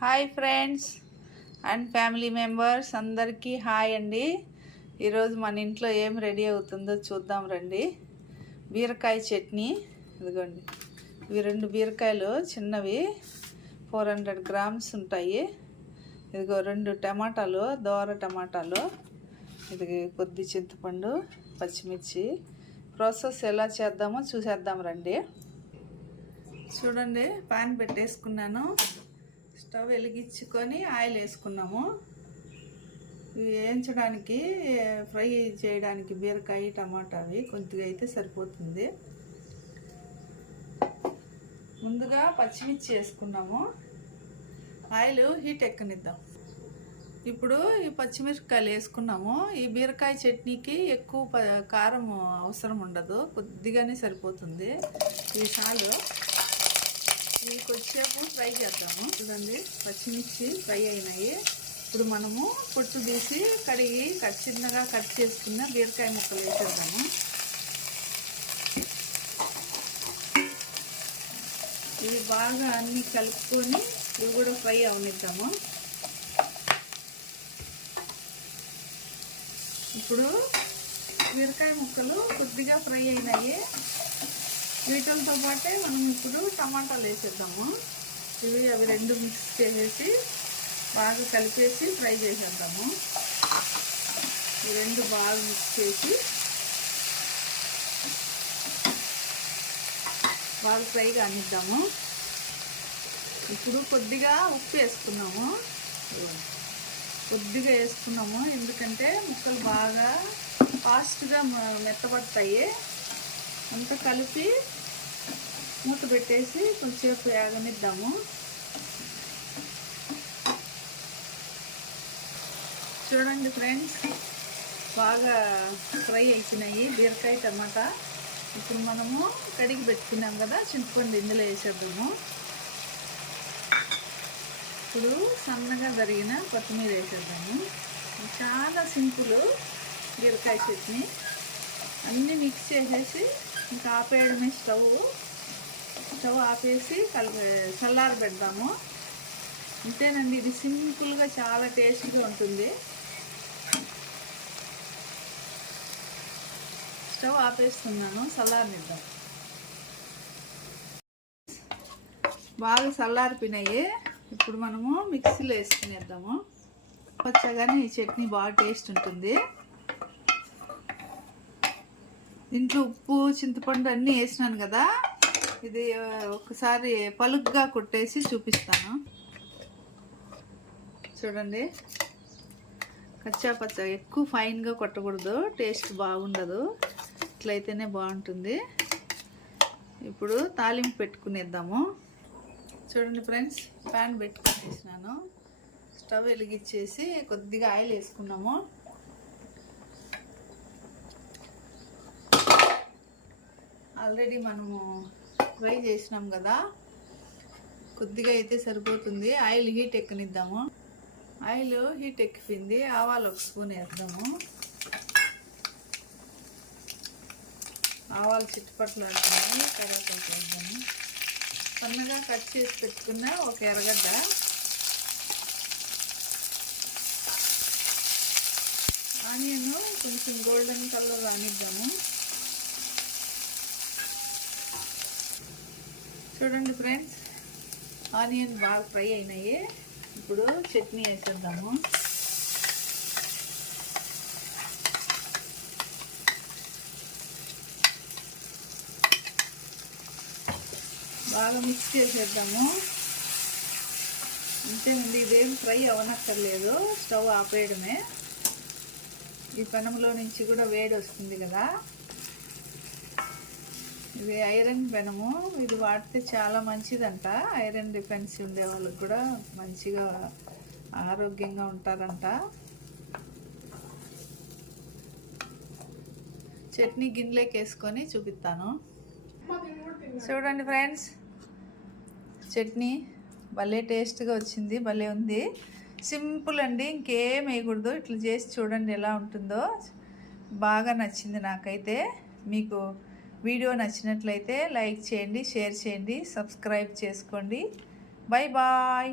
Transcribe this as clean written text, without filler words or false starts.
Hi friends and family members అందరికీ hi అండి. ఈరోజు మన ఇంట్లో ఏం రెడీ అవుతుందో చూద్దాం రండి. బీరకాయ చట్నీ. ఇదిగోండి, ఇవి 2 బీరకాయలు చిన్నవి 400 గ్రామ్స్ ఉంటాయి. ఇదిగో 2 టమాటాలు, దోర టమాటాలు, ఇది కొద్ది చింతపండు, పచ్చిమిర్చి. ప్రాసెస్ ఎలా చేద్దామో చూసేద్దాం రండి. చూడండి, పాన్ పెట్టేసుకున్నాను. స్టవ్ వెలిగించుకొని ఆయిల్ వేసుకున్నాము. ఇవి వేయించడానికి, ఫ్రై చేయడానికి బీరకాయ టమాటా అవి కొద్దిగా అయితే సరిపోతుంది. ముందుగా పచ్చిమిర్చి వేసుకున్నాము. ఆయిల్ హీట్ ఎక్కనిద్దాం. ఇప్పుడు ఈ పచ్చిమిరపకాయలు వేసుకున్నాము. ఈ బీరకాయ చట్నీకి ఎక్కువ కారం అవసరం ఉండదు, కొద్దిగానే సరిపోతుంది. ఈ చాలు. ఇవి కొద్దిసేపు ఫ్రై చేద్దాము. చూడండి, పచ్చిమిర్చి ఫ్రై అయినాయి. ఇప్పుడు మనము పొట్టు తీసి కడిగి చిన్నగా కట్ చేసుకున్న బీరకాయ ముక్కలు వేసేద్దాము. ఇవి బాగా అన్నీ కలుపుకొని ఇవి కూడా ఫ్రై అవనిద్దాము. ఇప్పుడు బీరకాయ ముక్కలు కొద్దిగా ఫ్రై అయినాయి. వీటితో పాటే మనం ఇప్పుడు టమాటాలు వేసేద్దాము. అవి 2 మిక్స్ చేసేసి బాగా కలిపేసి ఫ్రై చేసేద్దాము. ఈ 2 బాగా మిక్స్ చేసి బాగా ఫ్రై కానిద్దాము. ఇప్పుడు కొద్దిగా ఉప్పు వేసుకున్నాము. కొద్దిగా వేసుకున్నాము, ఎందుకంటే ముక్కలు బాగా ఫాస్ట్గా మెత్తబడతాయి. అంతా కలిపి మూత పెట్టేసి కొంచెంసేపు వేగనిద్దాము. చూడండి ఫ్రెండ్స్, బాగా ఫ్రై అయిపోయినాయి బీరకాయ టమాటా. ఇప్పుడు మనము కడిగి పెట్టుకున్నాం కదా చింతపండు, ఇందులో వేసేద్దాము. ఇప్పుడు సన్నగా తరిగిన కొత్తిమీర వేసేద్దాము. చాలా సింపుల్ బీరకాయ చట్నీ. అన్నీ మిక్స్ చేసేసి ఇంకా ఆపేయడమే. స్టవ్ ఆపేసి చల్లారి పెడదాము. అంతేనండి, ఇది సింపుల్గా చాలా టేస్ట్గా ఉంటుంది. స్టవ్ ఆపేస్తున్నాను, చల్లారనిద్దాం. బాగా చల్లారిపోయినాయి. ఇప్పుడు మనము మిక్సీలో వేసుకునేద్దాము. వచ్చాగానే ఈ చట్నీ బాగా టేస్ట్ ఉంటుంది. ఇంట్లో ఉప్పు, చింతపండు అన్నీ వేసినాను కదా. ఇది ఒకసారి పలుగ్గా కొట్టేసి చూపిస్తాను. చూడండి, కచ్చా పచ్చ ఎక్కువ ఫైన్గా కొట్టకూడదు, టేస్ట్ బాగుండదు. ఇట్లయితేనే బాగుంటుంది. ఇప్పుడు తాలింపు పెట్టుకునేద్దాము. చూడండి ఫ్రెండ్స్, ప్యాన్ పెట్టుకునేసినాను. స్టవ్ వెలిగించేసి కొద్దిగా ఆయిల్ వేసుకున్నాము. ఆల్రెడీ మనము ఫ్రై చేసినాం కదా, కొద్దిగా అయితే సరిపోతుంది. ఆయిల్ హీట్ ఎక్కనిద్దాము. ఆయిల్ హీట్ ఎక్కిపోయింది. ఆవాలు 1 స్పూన్ వేద్దాము. ఆవాలు చిట్టుపట్లాడుతున్నాయి. తర్వాత వేద్దాము. సన్నగా కట్ చేసి పెట్టుకున్న ఒక ఎర్రగడ్డ, ఆనియన్ కొంచెం గోల్డెన్ కలర్ రానిద్దాము. చూడండి ఫ్రెండ్స్, ఆనియన్ బాగా ఫ్రై అయినాయి. ఇప్పుడు చట్నీ వేసేద్దాము. బాగా మిక్స్ చేసేద్దాము. అంతేనండి, ఇదేం ఫ్రై అవనక్కర్లేదు, స్టవ్ ఆపేయడమే. ఈ పెనంలో నుంచి కూడా వేడి వస్తుంది కదా. ఇది ఐరన్ పెనము. ఇది వాడితే చాలా మంచిదంట. ఐరన్ డిఫెన్సీ ఉండే వాళ్ళకి కూడా మంచిగా ఆరోగ్యంగా ఉంటారంట. చట్నీ గిన్నెలోకి వేసుకొని చూపిస్తాను. చూడండి ఫ్రెండ్స్, చట్నీ భలే టేస్ట్గా వచ్చింది, భలే ఉంది. సింపుల్ అండి, ఇంకేం వేయకూడదు. ఇట్లా చేసి చూడండి ఎలా ఉంటుందో. బాగా నచ్చింది నాకైతే. మీకు వీడియో నచ్చినట్లయితే లైక్ చేయండి, షేర్ చేయండి, సబ్స్క్రైబ్ చేసుకోండి. Bye bye.